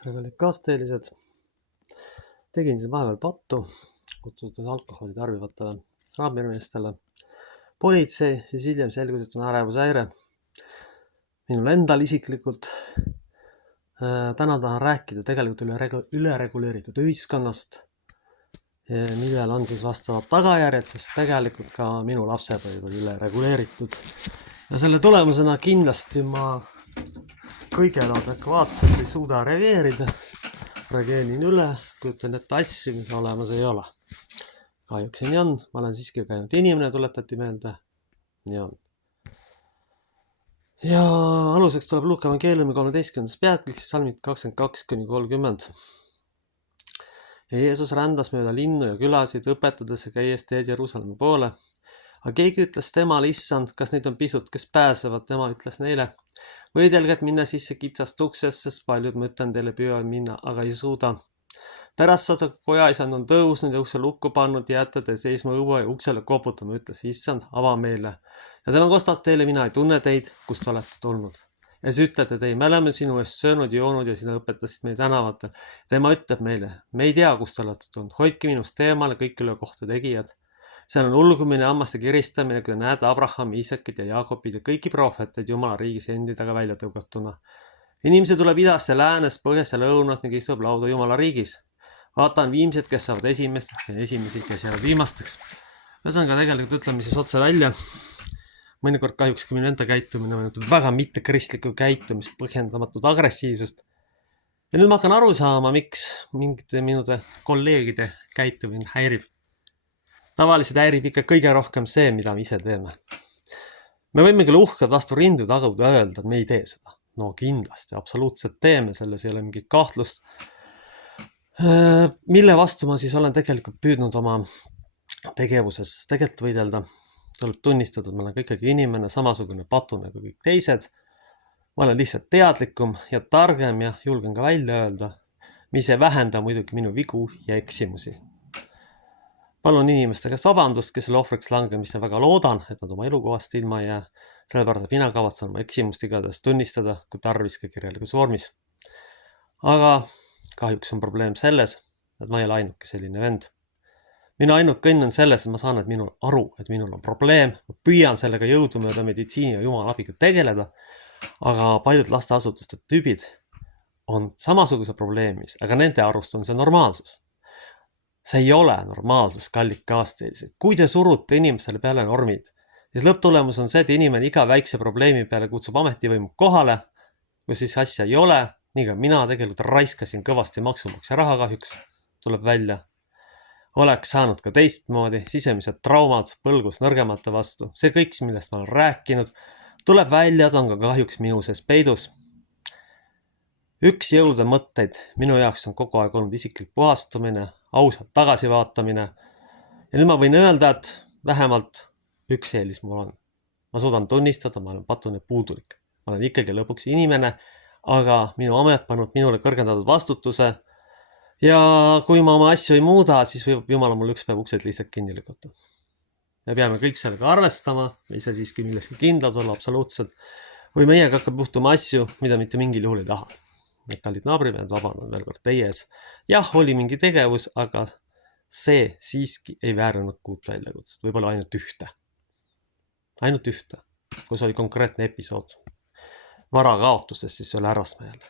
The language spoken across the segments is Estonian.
tere kallid kaasteelised. Tegin siin vahepeal pattu, kutsudes alkoholi tarbivatele raamirimeestele politsei, siis hiljem selgus, et on ärevushäire. Minul endal isiklikult. Täna tahan rääkida tegelikult ülereguleeritud ühiskonnast, millel on siis vastavad tagajärjed, sest tegelikult ka minu lapsepõlv oli ülereguleeritud. Ja selle tulemusena kindlasti ma kõigele adekvaatselt ei suuda reageerida. Reageerin üle, kujutan ette asju, mis olemas ei ole. Kahjuks nii on, ma olen siiski ka ainult inimene, tuletati meelde. Nii on. Ja aluseks tuleb Luuka evangeeliumi 13. peatükk, salmid 22-30. Ja Jeesus rändas mööda linnu ja külasid, õpetades ja käies teed Jeruusalemmi poole. Aga keegi ütles temale, issand, kas neid on pisut, kes pääsevad, tema ütles neile. Võidelge, et minna sisse kitsast uksest, sest paljud, ma ütlen teile, püüavad minna, aga ei suuda. Pärast seda, kui kojaisand on tõusnud ja ukse lukku pannud, jääte te seisma õue ja uksele koputama, ütles issand, ava meile. Ja tema kostab teile, mina ei tunne teid, kust olete tulnud. Ja siis ütlete teie, me oleme sinu eest söönud, joonud ja sina õpetasid meid tänavatel. Tema ütleb meile, me ei tea, kust olete tulnud, hoidke minust eemale kõik üle kohta tegijad. Seal on ulgumine, hammaste kiristamine, kui te näete Abrahami, Iisakit ja Jaakobit ja kõiki prohveteid Jumala riigis endi taga välja tõugatuna. Inimesi tuleb idast ja läänest, põhjas ja lõunast ning istub lauda Jumala riigis. Vaatan viimsed, kes saavad esimesteks ja esimesed, kes jäävad viimasteks. Ühesõnaga tegelikult ütleme siis otse välja. Mõnikord kahjuks ka minu enda käitumine mõjutab väga mittekristlikku käitumist, põhjendamatut agressiivsust. Ja nüüd ma hakkan aru saama, miks mingite minude kolleegide käitumine häirib. Tavaliselt häirib ikka kõige rohkem see, mida me ise teeme. Me võime küll uhked vastu rindu taguda öelda, et me ei tee seda. No kindlasti, absoluutselt teeme, selles ei ole mingit kahtlust. Mille vastu ma siis olen tegelikult püüdnud oma tegevuses tegelikult võidelda. Tuleb tunnistada, et ma olen ikkagi inimene, samasugune patune kui kõik teised. Ma olen lihtsalt teadlikum ja targem ja julgen ka välja öelda, mis ei vähenda muidugi minu vigu ja eksimusi. Palun inimeste käest vabandust, kes selle ohvriks langemist ja väga loodan, et nad oma elukohast ilma ei jää. Sellepärast, et mina kavatsen oma eksimust igatahes tunnistada, kui tarvis ka kirjalikus vormis. Aga kahjuks on probleem selles, et ma ei ole ainuke selline vend. Minu ainuke õnn on selles, et ma saan et minul aru, et minul on probleem. Ma püüan sellega jõudumööda meditsiini ja Jumala abiga tegeleda, aga paljud lasteasutuste tüübid on samasuguse probleemis, aga nende arust on see normaalsus. See ei ole normaalsus, kallid kaasteelised. Kui te surute inimestele peale normid, siis lõpptulemus on see, et inimene iga väikse probleemi peale kutsub ametivõimu kohale, kui siis asja ei ole, nii ka mina tegelikult raiskasin kõvasti maksumaksja raha kahjuks, tuleb välja. Oleks saanud ka teistmoodi, sisemised traumad, põlgus nõrgemate vastu, see kõik, millest ma olen rääkinud, tuleb välja, ta on ka kahjuks minu sees peidus. Üks jõude mõtteid minu jaoks on kogu aeg olnud isiklik puhastumine, ausalt tagasivaatamine. Ja nüüd ma võin öelda, et vähemalt üks eelis mul on. Ma suudan tunnistada, ma olen patune puudulik. Ma olen ikkagi lõpuks inimene, aga minu amet pannud minule kõrgendatud vastutuse. Ja kui ma oma asju ei muuda, siis võib Jumala mul üks päev uksed lihtsalt kinni lükata. Me peame kõik sellega arvestama, me ise siiski milleski kindlad olla absoluutselt. Või meiega hakkab juhtuma asju, mida mitte mingil juhul ei taha. Need kallid naabrimehed, vabandan veel kord teie ees. Jah, oli mingi tegevus, aga see siiski ei väärinud kuut väljakutset, võib-olla ainult ühte. Ainult ühte, kus oli konkreetne episood. Vara kaotuses siis veel härrasmehel.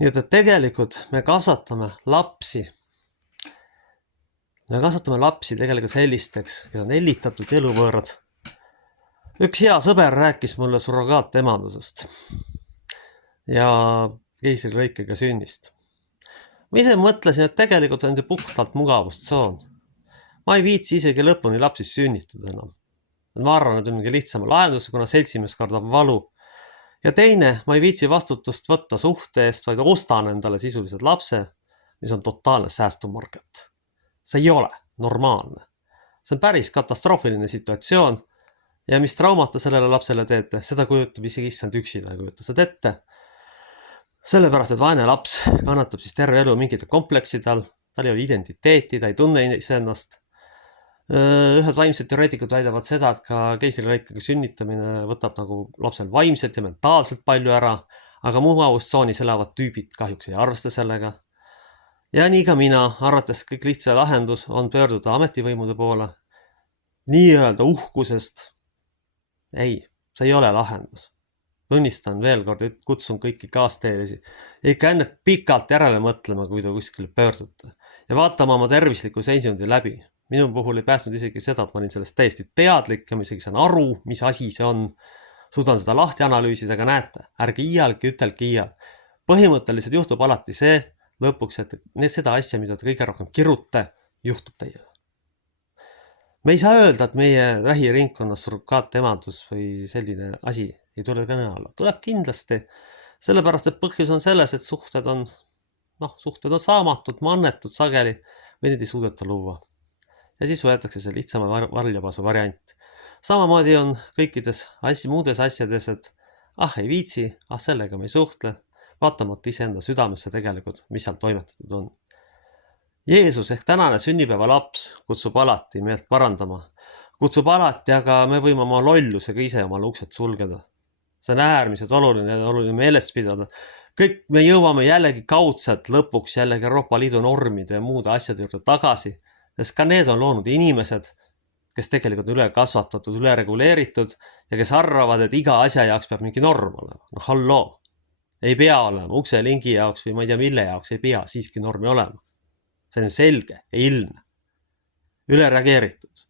Nii et tegelikult me kasvatame lapsi tegelikult sellisteks, kes on ellitatud ja eluvõõrad. Üks hea sõber rääkis mulle surrogaatemandusest ja keisrilõikega sünnist. Ma ise mõtlesin, et tegelikult on see puhtalt mugavustsoon. Ma ei viitsi isegi lõpuni lapsi sünnitada enam. Ma arvan, et on mingi lihtsama lahendus, kuna seltsimees kardab valu. Ja teine, ma ei viitsi vastutust võtta suhte eest, vaid ostan endale sisuliselt lapse, mis on totaalne säästumarket. See ei ole normaalne. See on päris katastroofiline situatsioon ja mis traumata sellele lapsele teete, seda kujutab isegi issand üksina, kujuta seda ette. Sellepärast, et vaene laps kannatab siis terve elu mingite komplekside all, tal ei ole identiteeti, ta ei tunne iseennast. Ühed vaimsed teoreetikud väidavad seda, et ka keisrilõikega sünnitamine võtab nagu lapsel vaimselt ja mentaalselt palju ära, aga mugavustsoonis elavad tüübid kahjuks ei arvesta sellega. Ja nii ka mina, arvates kõik lihtsa lahendus on pöörduda ametivõimude poole, nii öelda uhkusest. Ei, see ei ole lahendus. Tunnistan veel kord, et kutsun kõiki kaasteelisi. Ikka enne pikalt järele mõtlema, kui te kuskile pöördute. Ja vaatama oma tervisliku seisundi läbi. Minu puhul ei päästnud isegi seda, et ma olin sellest täiesti teadlik ja ma isegi saan aru, mis asi see on. Suudan seda lahti analüüsida, aga näete, ärge iialgi ütelge iial. Põhimõtteliselt juhtub alati see lõpuks, et seda asja, mida te kõige rohkem kirute, juhtub teiega. Me ei saa öelda, et meie lähiringkonnas surrogaatemadus või selline asi ei tule kõne alla. Tuleb kindlasti, sellepärast, et põhjus on selles, et suhted on saamatud, mannetud sageli või neid ei suudeta luua. Ja siis võetakse see lihtsama varjapasu variant. Samamoodi on kõikides muudes asjades, et ei viitsi, sellega me ei suhtle, vaatamata iseenda südamesse tegelikult, mis seal toimetatud on. Jeesus ehk tänane sünnipäeva laps kutsub alati meelt parandama. Kutsub alati, aga me võime oma lollusega ise omale uksed sulgeda. See on äärmiselt oluline meeles pidada. Kõik me jõuame jällegi kaudselt lõpuks jällegi Euroopa Liidu normide ja muude asjade juurde tagasi, sest ka need on loonud inimesed, kes tegelikult on üle kasvatatud, üle reguleeritud ja kes arvavad, et iga asja jaoks peab mingi norm olema. Halloo, ei pea olema, ukselingi jaoks või ma ei tea mille jaoks ei pea siiski normi olema. See on selge ja ilmne. Ülereageeritud,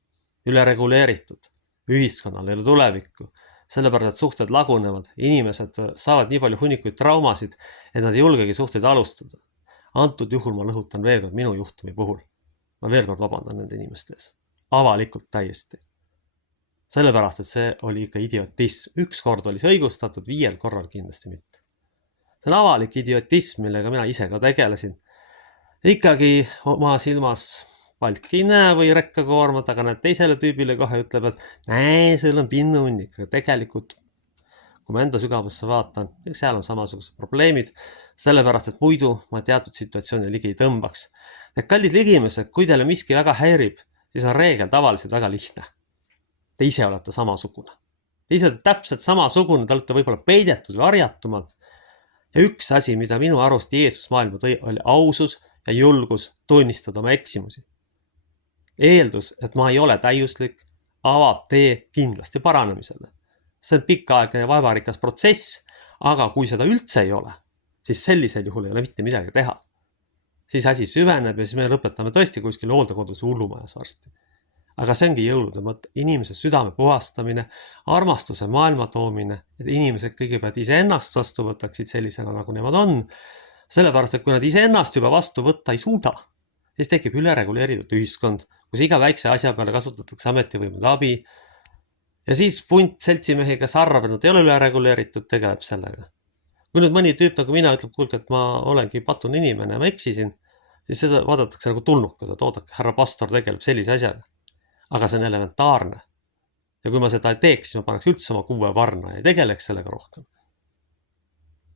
ülereguleeritud, ühiskonnal ei ole tulevikku, sellepärast, et suhted lagunevad, inimesed saavad nii palju hunnikuid traumasid, et nad ei julgegi suhteid alustada. Antud juhul ma lõhutan veel kord minu juhtumi puhul. Ma veel kord vabandan nende inimeste ees. Avalikult täiesti. Sellepärast, et see oli ikka idiotism. Üks kord oli see õigustatud, 5 korral kindlasti mitte. See on avalik idiotism, millega mina ise ka tegelesin. Ikkagi oma silmas palki ei näe või rekkakoormat, aga näed teisele tüübile kohe ütleb, et seal on pinnunnik, aga tegelikult, kui ma enda sügavasse vaatan, seal on samasugused probleemid, sellepärast, et muidu ma teatud situatsiooni ligi ei tõmbaks. Need kallid ligimesed, kui teile miski väga häirib, siis on reegel tavaliselt väga lihtne. Te ise olete samasugune. Te ise olete täpselt samasugune, te olete võib-olla peidetud või harjatumad. Ja üks asi, mida minu arust Jeesus maailma tõi, oli ausus ja julgus tunnistada oma eksimusi. Eeldus, et ma ei ole täiuslik, avab tee kindlasti paranemisele. See on pikaaegne ja vaevarikas protsess, aga kui seda üldse ei ole, siis sellisel juhul ei ole mitte midagi teha. Siis asi süveneb ja siis me lõpetame tõesti kuskil hooldekodus hullumajas varsti. Aga see ongi jõulude mõte, inimese südame puhastamine, armastuse maailma toomine, et inimesed kõigepealt iseennast vastu võtaksid sellisena, nagu nemad on. Sellepärast, et kui nad iseennast juba vastu võtta ei suuda, siis tekib ülereguleeritud ühiskond, kus iga väikse asja peale kasutatakse ametivõimude abi. Ja siis punt seltsimehi, kes arvab, et nad ei ole ülereguleeritud, tegeleb sellega. Kui nüüd mõni tüüp nagu mina ütleb, kuulge, et ma olengi patun inimene ja ma eksisin, siis seda vaadatakse nagu tulnukud, et oodake, härra pastor tegeleb sellise asjaga. Aga see on elementaarne. Ja kui ma seda ei teeks, siis ma paneks üldse oma 6 varna ja ei tegeleks sellega rohkem.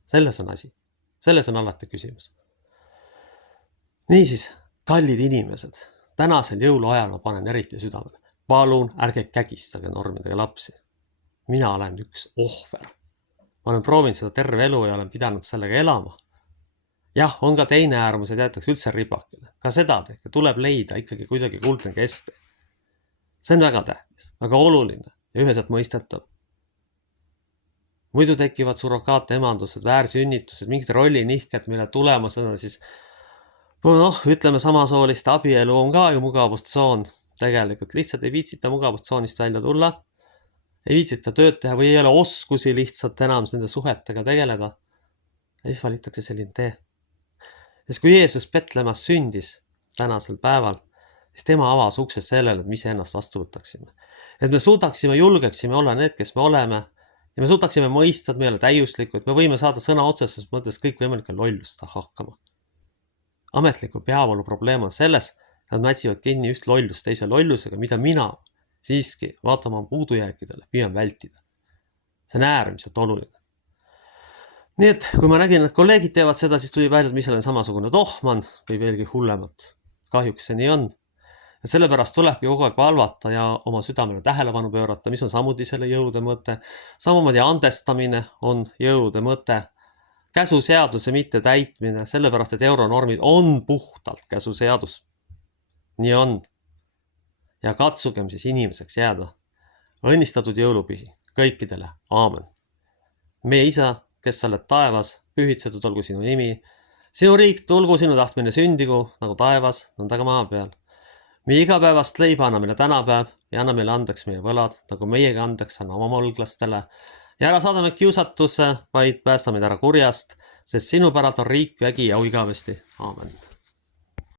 Selles on asi. Selles on alati küsimus. Niisiis, kallid inimesed, tänasel jõuluajal ma panen eriti südamele. Palun ärge kägistage normidega lapsi. Mina olen üks ohver. Ma olen proovinud seda terve elu ja olen pidanud sellega elama. Jah, on ka teine äärmus, et jäetakse üldse ribakile. Ka seda tehke, tuleb leida ikkagi kuidagi kuldne keste. See on väga tähtis, väga oluline ja üheselt mõistetav. Muidu tekivad surrogaatemandused, väärsünnitused, mingid rollinihked, mille tulemusena siis, ütleme samasooliste abielu on ka ju mugavustsoon. Tegelikult lihtsalt ei viitsita mugavustsoonist välja tulla, ei viitsita tööd teha või ei ole oskusi lihtsalt enam nende suhetega tegeleda. Ja siis valitakse selline tee. Sest kui Jeesus Petlemas sündis tänasel päeval, siis tema avas ukse sellele, et me ise ennast vastu võtaksime. Et me suudaksime, julgeksime olla need, kes me oleme ja me suudaksime mõista, et me ei ole täiuslikud, me võime saada sõna otseses mõttes kõik võimalike lollusta hakkama. Ametliku peavoolu probleem on selles, nad mätsivad kinni üht lollust teise lollusega, mida mina siiski vaatama puudujääkidele püüan vältida. See on äärmiselt oluline. Nii et kui ma nägin, et kolleegid teevad seda, siis tuli välja, et mis olen samasugune tohman või veelgi hullemat. Kahjuks see nii on. Ja sellepärast tulebki kogu aeg valvata ja oma südamele tähelepanu pöörata, mis on samuti selle jõulude mõte. Samamoodi andestamine on jõulude mõte. käsuseaduse mitte täitmine, sellepärast et euronormid on puhtalt käsuseadus. Nii on. Ja katsugem siis inimeseks jääda. Õnnistatud jõulupühi kõikidele. Aamen. Meie isa, kes sa oled taevas, pühitsetud olgu sinu nimi. Sinu riik tulgu, sinu tahtmine sündigu, nagu taevas, nõnda ka maa peal. Meie igapäevast leiba anna meile tänapäev ja anna meile andeks meie võlad, nagu meiega andeks anna oma võlglastele. Ja ära saada meid kiusatusse, vaid päästa meid ära kurjast, sest sinu päralt on riik, vägi ja igavesti. Aamen.